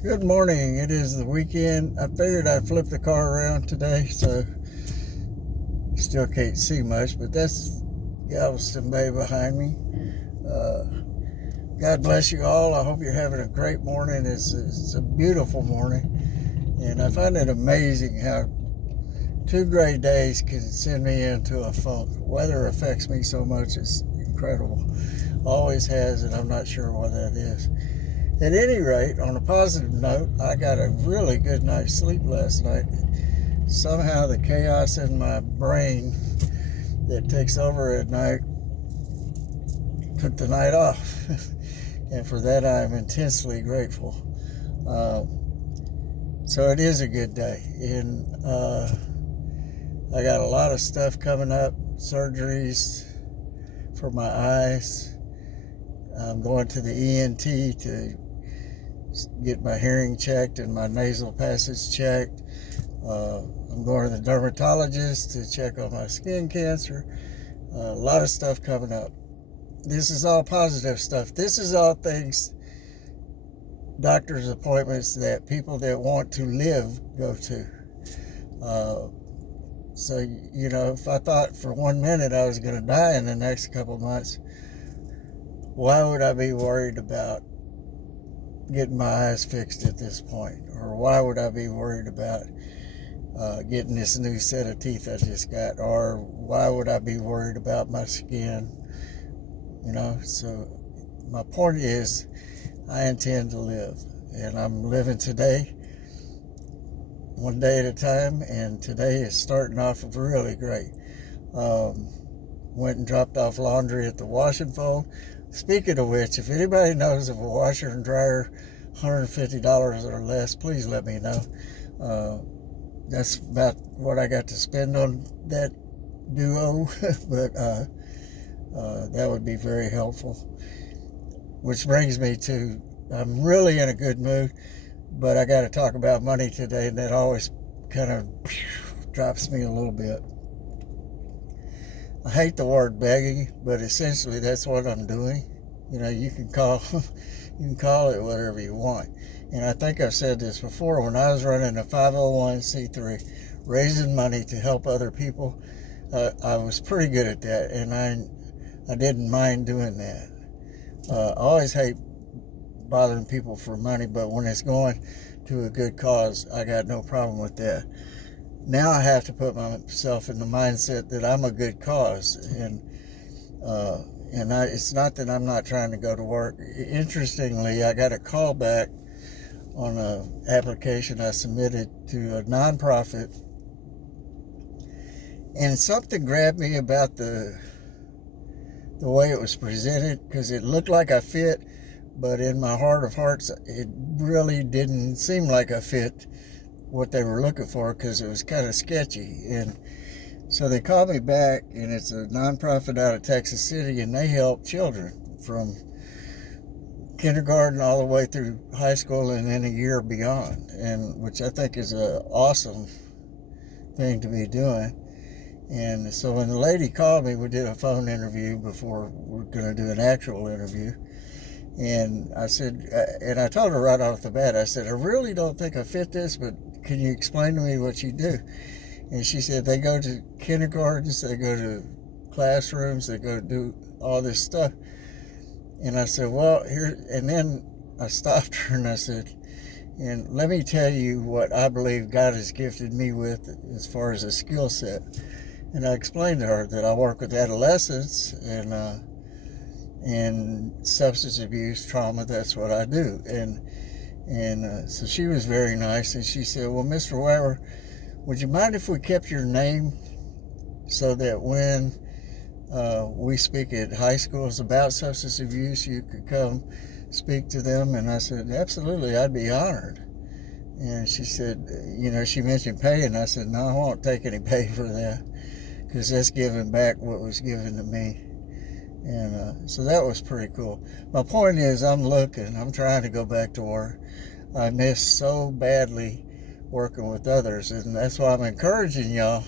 Good morning. It is the weekend. I figured I'd flip the car around today, so still can't see much, but that's Galveston Bay behind me. Uh, God bless you all. I hope you're having a great morning. It's a beautiful morning, and I find it amazing how 2 gray days can send me into a funk. Weather affects me so much, it's incredible. Always has, and I'm not sure why that is. At any rate, on a positive note, I got a really good night's sleep last night. Somehow the chaos in my brain that takes over at night took the night off. And for that, I am intensely grateful. Uh, so it is a good day. And I got a lot of stuff coming up, surgeries for my eyes. I'm going to the ENT to get my hearing checked and my nasal passage checked. I'm going to the dermatologist to check on my skin cancer. A lot of stuff coming up. This is all positive stuff. This is all things, doctor's appointments that people that want to live go to. So, if I thought for 1 minute I was going to die in the next couple of months, why would I be worried about getting my eyes fixed at this point? Or why would I be worried about getting this new set of teeth I just got? Or why would I be worried about my skin? So my point is, I intend to live, and I'm living today, one day at a time, and today is starting off really great. Went and dropped off laundry at the wash and fold. Speaking of which, if anybody knows of a washer and dryer, $150 or less, please let me know. That's about what I got to spend on that duo, but that would be very helpful. Which brings me to, I'm really in a good mood, but I got to talk about money today, and that always kind of drops me a little bit. I hate the word begging, but essentially that's what I'm doing. You can call it whatever you want. And I think I've said this before. When I was running a 501c3, raising money to help other people, I was pretty good at that, and I didn't mind doing that. I always hate bothering people for money, but when it's going to a good cause, I got no problem with that. Now I have to put myself in the mindset that I'm a good cause, and it's not that I'm not trying to go to work. Interestingly, I got a call back on an application I submitted to a nonprofit, and something grabbed me about the way it was presented, because it looked like I fit, but in my heart of hearts, it really didn't seem like I fit what they were looking for, because it was kind of sketchy. And so they called me back, and it's a nonprofit out of Texas City, and they help children from kindergarten all the way through high school and then a year beyond, and which I think is an awesome thing to be doing. And so when the lady called me, we did a phone interview before we're going to do an actual interview. And I said, and I told her right off the bat, I said, I really don't think I fit this, but can you explain to me what you do? And she said, they go to kindergartens, they go to classrooms, they go do all this stuff. And I said, well, here, and then I stopped her and I said, and let me tell you what I believe God has gifted me with as far as a skill set. And I explained to her that I work with adolescents and substance abuse, trauma. That's what I do. And so she was very nice, and she said, well, Mr. Weber, would you mind if we kept your name so that when we speak at high schools about substance abuse, you could come speak to them? And I said, absolutely, I'd be honored. And she said, she mentioned pay, and I said, no, I won't take any pay for that, because that's giving back what was given to me. And so that was pretty cool. My point is, I'm trying to go back to work. I miss so badly working with others, and that's why I'm encouraging y'all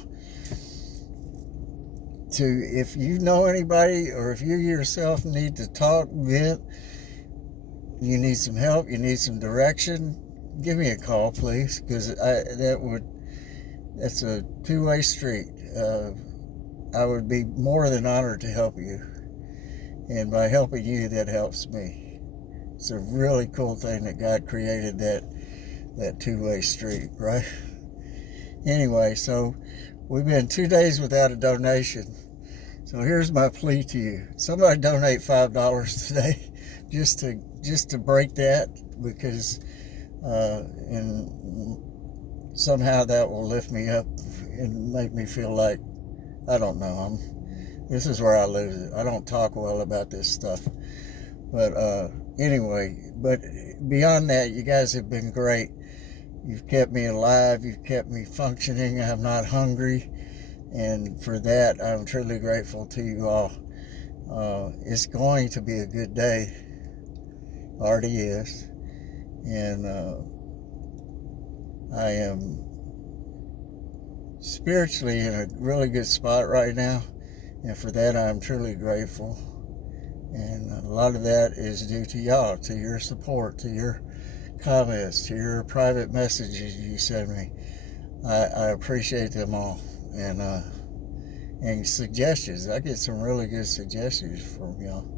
to, if you know anybody, or if you yourself need to talk, vent, you need some help, you need some direction, give me a call, please, because that's a two-way street. I would be more than honored to help you, and by helping you, that helps me. It's a really cool thing that God created that two-way street, right? Anyway, so we've been 2 days without a donation. So here's my plea to you: somebody donate $5 today, just to break that, because and somehow that will lift me up and make me feel like, I don't know, this is where I lose it. I don't talk well about this stuff, but anyway. But beyond that, you guys have been great. You've kept me alive. You've kept me functioning. I'm not hungry. And for that, I'm truly grateful to you all. It's going to be a good day. Already is. And I am spiritually in a really good spot right now. And for that, I'm truly grateful. And a lot of that is due to y'all, to your support, to your comments, to your private messages you send me. I appreciate them all. And suggestions. I get some really good suggestions from y'all.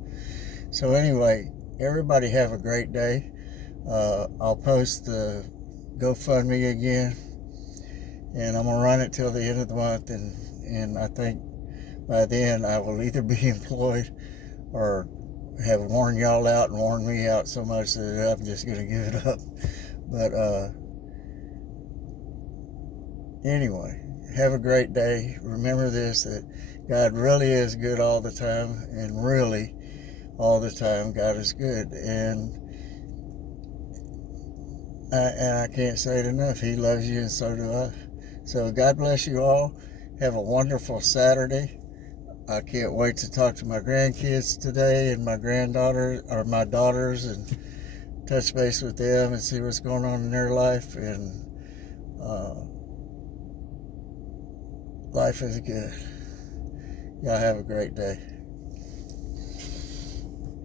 So anyway, everybody have a great day. I'll post the GoFundMe again, and I'm gonna run it till the end of the month, and I think by then I will either be employed or have worn y'all out and worn me out so much that I'm just gonna give it up. But anyway, have a great day. Remember this, that God really is good all the time, and really all the time God is good. And I can't say it enough. He loves you, and so do I. So God bless you all. Have a wonderful Saturday. I can't wait to talk to my grandkids today and my granddaughter, or my daughters, and touch base with them and see what's going on in their life. And life is good. Y'all have a great day.